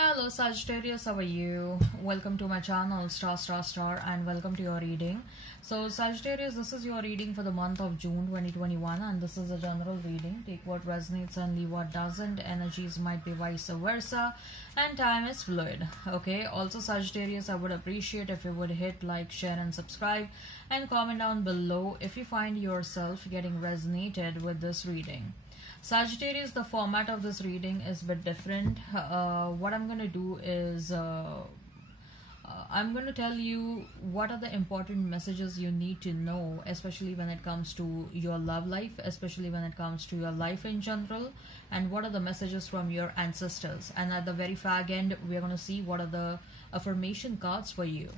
Hello Sagittarius, how are you? Welcome to my channel Star, and welcome to your reading. So Sagittarius, this is your reading for the month of June 2021, and this is a general reading. Take what resonates and leave what doesn't. Energies might be vice versa, and time is fluid. Okay, also Sagittarius, I would appreciate if you would hit like, share and subscribe, and comment down below if you find yourself getting resonated with this reading. Sagittarius, the format of this reading is a bit different. What I'm going to do is I'm going to tell you what are the important messages you need to know, especially when it comes to your love life, especially when it comes to your life in general, and what are the messages from your ancestors. And at the very fag end, we're going to see what are the affirmation cards for you.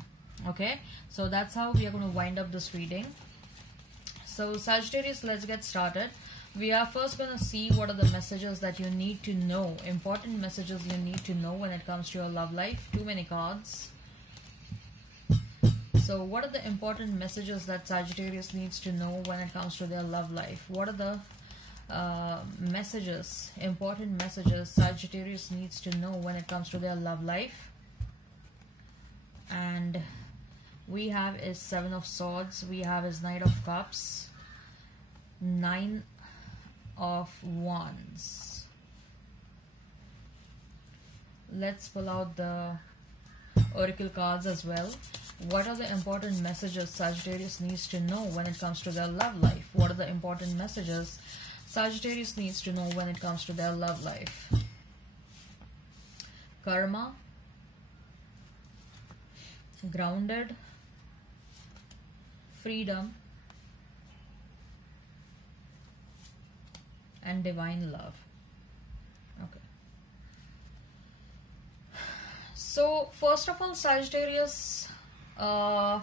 Okay, so that's how we are going to wind up this reading. So Sagittarius, let's get started. We are first going to see what are the messages that you need to know, important messages you need to know when it comes to your love life. Too many cards. So what are the important messages that Sagittarius needs to know when it comes to their love life? What are the messages, important messages Sagittarius needs to know when it comes to their love life? And we have is Seven of Swords, we have is Knight of Cups, Nine of Wands. Let's pull out the oracle cards as well. What are the important messages Sagittarius needs to know when it comes to their love life? What are the important messages Sagittarius needs to know when it comes to their love life? Karma, grounded, freedom, and divine love. Okay. So first of all, Sagittarius, the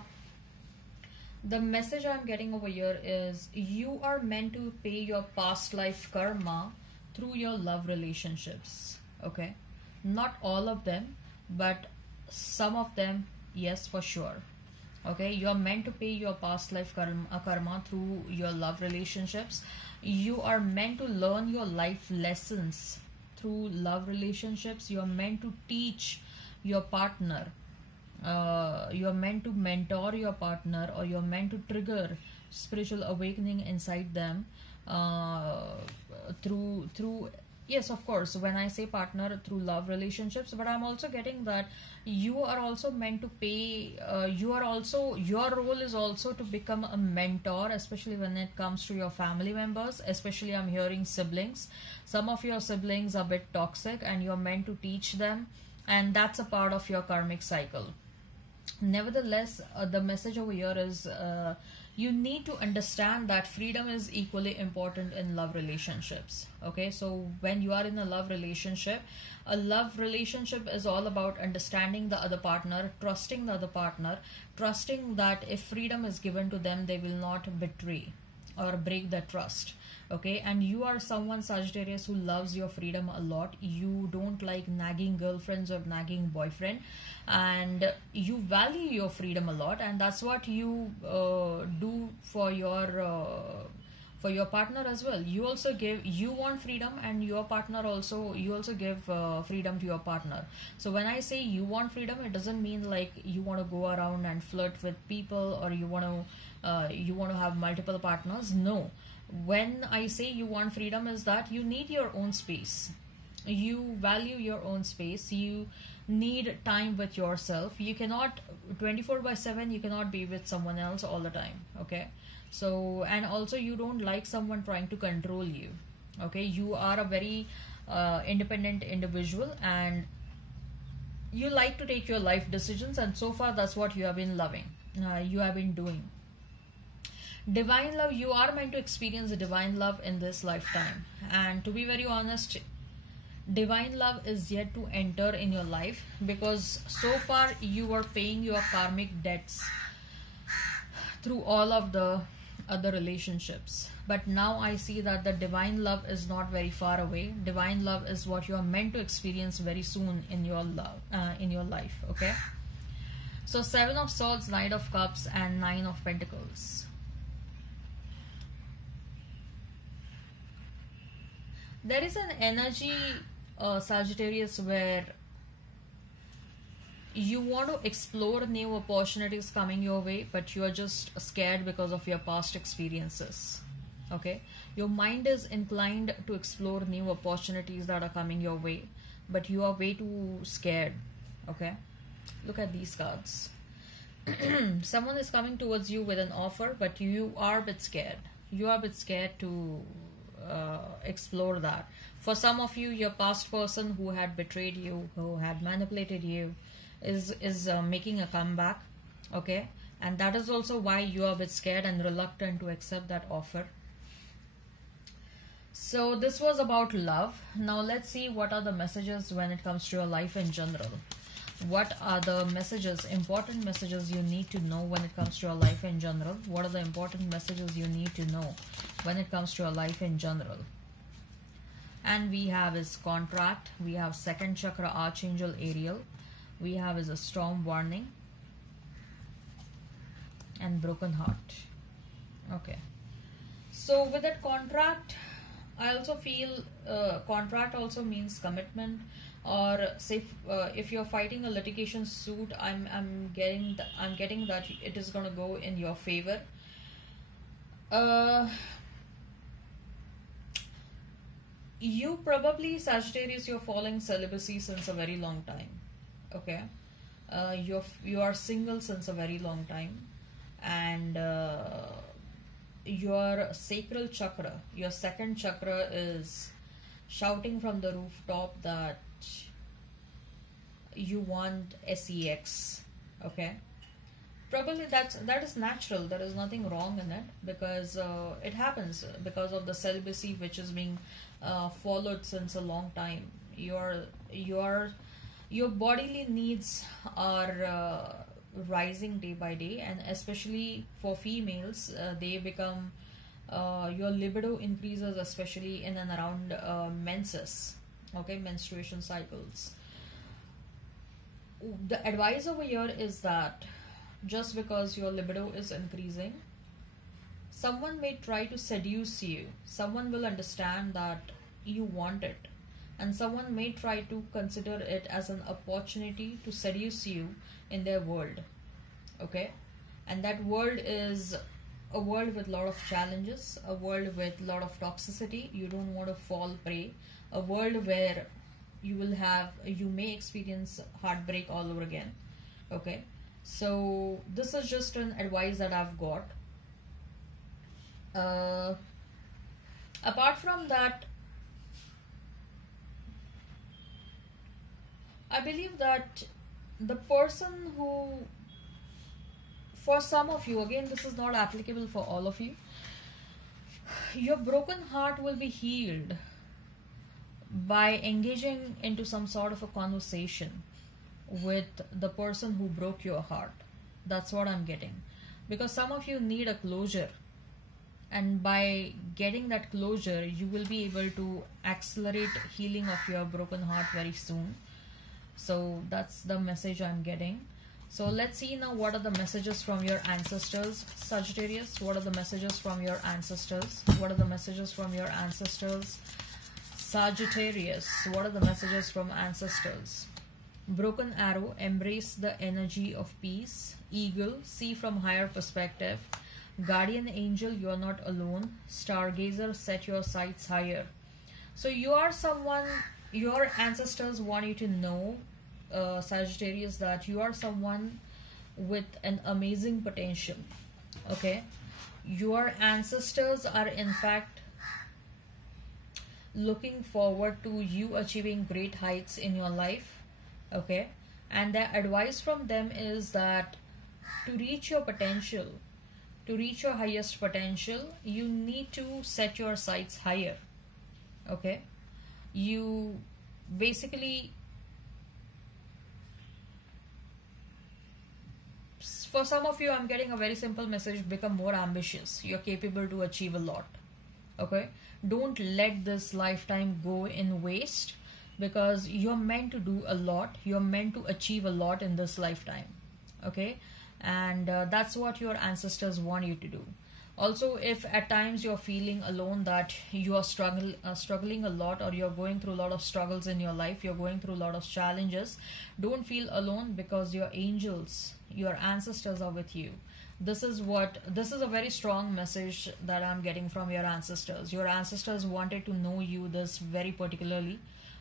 message I'm getting over here is you are meant to pay your past life karma through your love relationships. Okay, not all of them, but some of them, yes, for sure. Okay, you are meant to pay your past life karma through your love relationships. You are meant to learn your life lessons through love relationships. You are meant to teach your partner. You are meant to mentor your partner, or you are meant to trigger spiritual awakening inside them through yes, of course, when I say partner, through love relationships, but I'm also getting that you are also meant to pay, your role is also to become a mentor, especially when it comes to your family members, especially I'm hearing siblings. Some of your siblings are a bit toxic and you're meant to teach them, and that's a part of your karmic cycle. Nevertheless, the message over here is you need to understand that freedom is equally important in love relationships. Okay, so when you are in a love relationship is all about understanding the other partner, trusting the other partner, trusting that if freedom is given to them, they will not betray or break the trust. Okay, and you are someone, Sagittarius, who loves your freedom a lot. You don't like nagging girlfriends or nagging boyfriend, and you value your freedom a lot, and that's what you do for your partner as well. You want freedom, and your partner also, you also give freedom to your partner. So when I say you want freedom, it doesn't mean like you want to go around and flirt with people, or you want to have multiple partners. No, when I say you want freedom, is that you need your own space. You value your own space. You need time with yourself. You cannot 24/7, you cannot be with someone else all the time. Okay, so, and also you don't like someone trying to control you. Okay, you are a very independent individual, and you like to take your life decisions, and so far that's what you have been loving, you have been doing. Divine love, you are meant to experience divine love in this lifetime, and to be very honest, divine love is yet to enter in your life, because so far you are paying your karmic debts through all of the other relationships. But now I see that the divine love is not very far away. Divine love is what you are meant to experience very soon in your life. Okay, so Seven of Swords, Knight of Cups, and Nine of Pentacles. There is an energy, Sagittarius, where you want to explore new opportunities coming your way, but you are just scared because of your past experiences. Okay, your mind is inclined to explore new opportunities that are coming your way, but you are way too scared. Okay, look at these cards. Someone is coming towards you with an offer, but you are a bit scared. You are a bit scared to explore that. For some of you, your past person who had betrayed you, who had manipulated you, is making a comeback. Okay, and that is also why you are a bit scared and reluctant to accept that offer. So this was about love. Now let's see what are the messages when it comes to your life in general. What are the messages, important messages you need to know when it comes to your life in general? What are the important messages you need to know when it comes to your life in general? And we have is contract. We have second chakra Archangel Ariel. We have is a storm warning. And broken heart. Okay. So with that contract, I also feel contract also means commitment. Or say if you're fighting a litigation suit, I'm getting that it is gonna go in your favor. You probably, Sagittarius, you're following celibacy since a very long time. Okay, you are single since a very long time, and your sacral chakra, your second chakra, is shouting from the rooftop that you want sex. Okay, probably that is natural. There is nothing wrong in it, because it happens because of the celibacy which is being followed since a long time. Your bodily needs are rising day by day, and especially for females, they become your libido increases, especially in and around menses. Okay, menstruation cycles. The advice over here is that just because your libido is increasing, someone may try to seduce you. Someone will understand that you want it, and someone may try to consider it as an opportunity to seduce you in their world. Okay, and that world is a world with a lot of challenges, a world with a lot of toxicity. You don't want to fall prey. A world where you may experience heartbreak all over again. Okay, so this is just an advice that I've got. Apart from that, I believe that the person who, for some of you, again this is not applicable for all of you, your broken heart will be healed by engaging into some sort of a conversation with the person who broke your heart. That's what I'm getting, because some of you need a closure, and by getting that closure you will be able to accelerate healing of your broken heart very soon. So that's the message I'm getting. So let's see now what are the messages from your ancestors, Sagittarius. What are the messages from your ancestors? What are the messages from your ancestors, Sagittarius? What are the messages from ancestors? Broken arrow, embrace the energy of peace. Eagle, see from higher perspective. Guardian angel, you are not alone. Stargazer, set your sights higher. So you are someone, your ancestors want you to know, Sagittarius, that you are someone with an amazing potential. Okay, your ancestors are in fact looking forward to you achieving great heights in your life. Okay, and the advice from them is that to reach your potential, to reach your highest potential, you need to set your sights higher. Okay, you basically, for some of you, I'm getting a very simple message: become more ambitious. You're capable to achieve a lot. Okay, don't let this lifetime go in waste, because you're meant to do a lot. You're meant to achieve a lot in this lifetime. Okay, and that's what your ancestors want you to do. Also, if at times you're feeling alone, that you are struggling a lot, or you're going through a lot of struggles in your life, you're going through a lot of challenges, don't feel alone, because your angels, your ancestors are with you. This is a very strong message that I'm getting from your ancestors. Your ancestors wanted to know you this very particularly.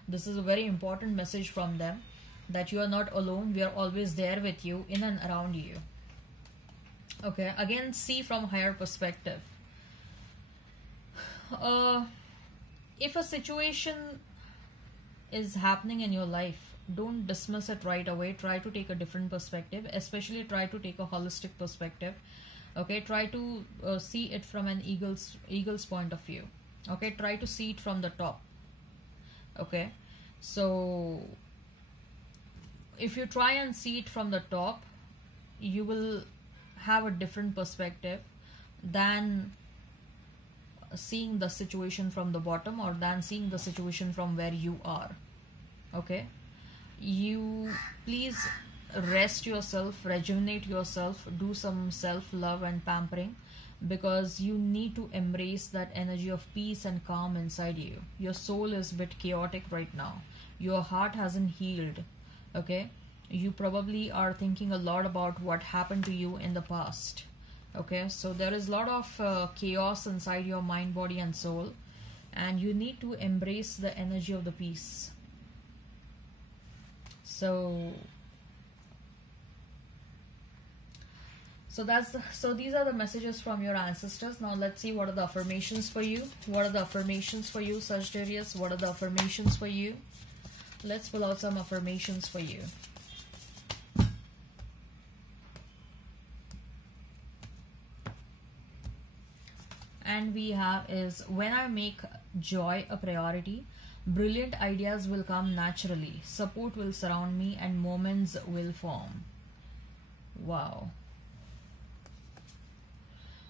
This is a very important message from them, that you are not alone. We are always there with you, in and around you. Okay, again, see from higher perspective. If a situation is happening in your life, don't dismiss it right away. Try to take a different perspective, especially try to take a holistic perspective. Okay, try to see it from an eagle's point of view. Okay, try to see it from the top. Okay, so if you try and see it from the top, you will have a different perspective than seeing the situation from the bottom, or than seeing the situation from where you are. Okay, you please rest yourself, rejuvenate yourself, do some self-love and pampering, because you need to embrace that energy of peace and calm inside you. Your soul is a bit chaotic right now. Your heart hasn't healed. Okay, you probably are thinking a lot about what happened to you in the past. Okay, so there is a lot of chaos inside your mind, body and soul, and you need to embrace the energy of the peace. So these are the messages from your ancestors. Now let's see what are the affirmations for you. What are the affirmations for you, Sagittarius? What are the affirmations for you? Let's pull out some affirmations for you. And we have is, when I make joy a priority, brilliant ideas will come naturally. Support will surround me and moments will form. Wow.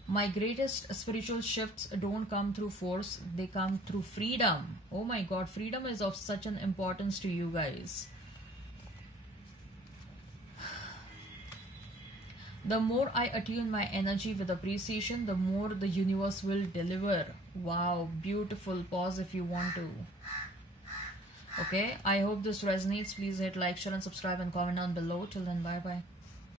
My greatest spiritual shifts don't come through force, they come through freedom. Oh my God, freedom is of such an importance to you guys. The more I attune my energy with appreciation, the more the universe will deliver. Wow, beautiful. Pause if you want to. Okay, I hope this resonates. Please hit like, share and subscribe and comment down below. Till then, bye bye.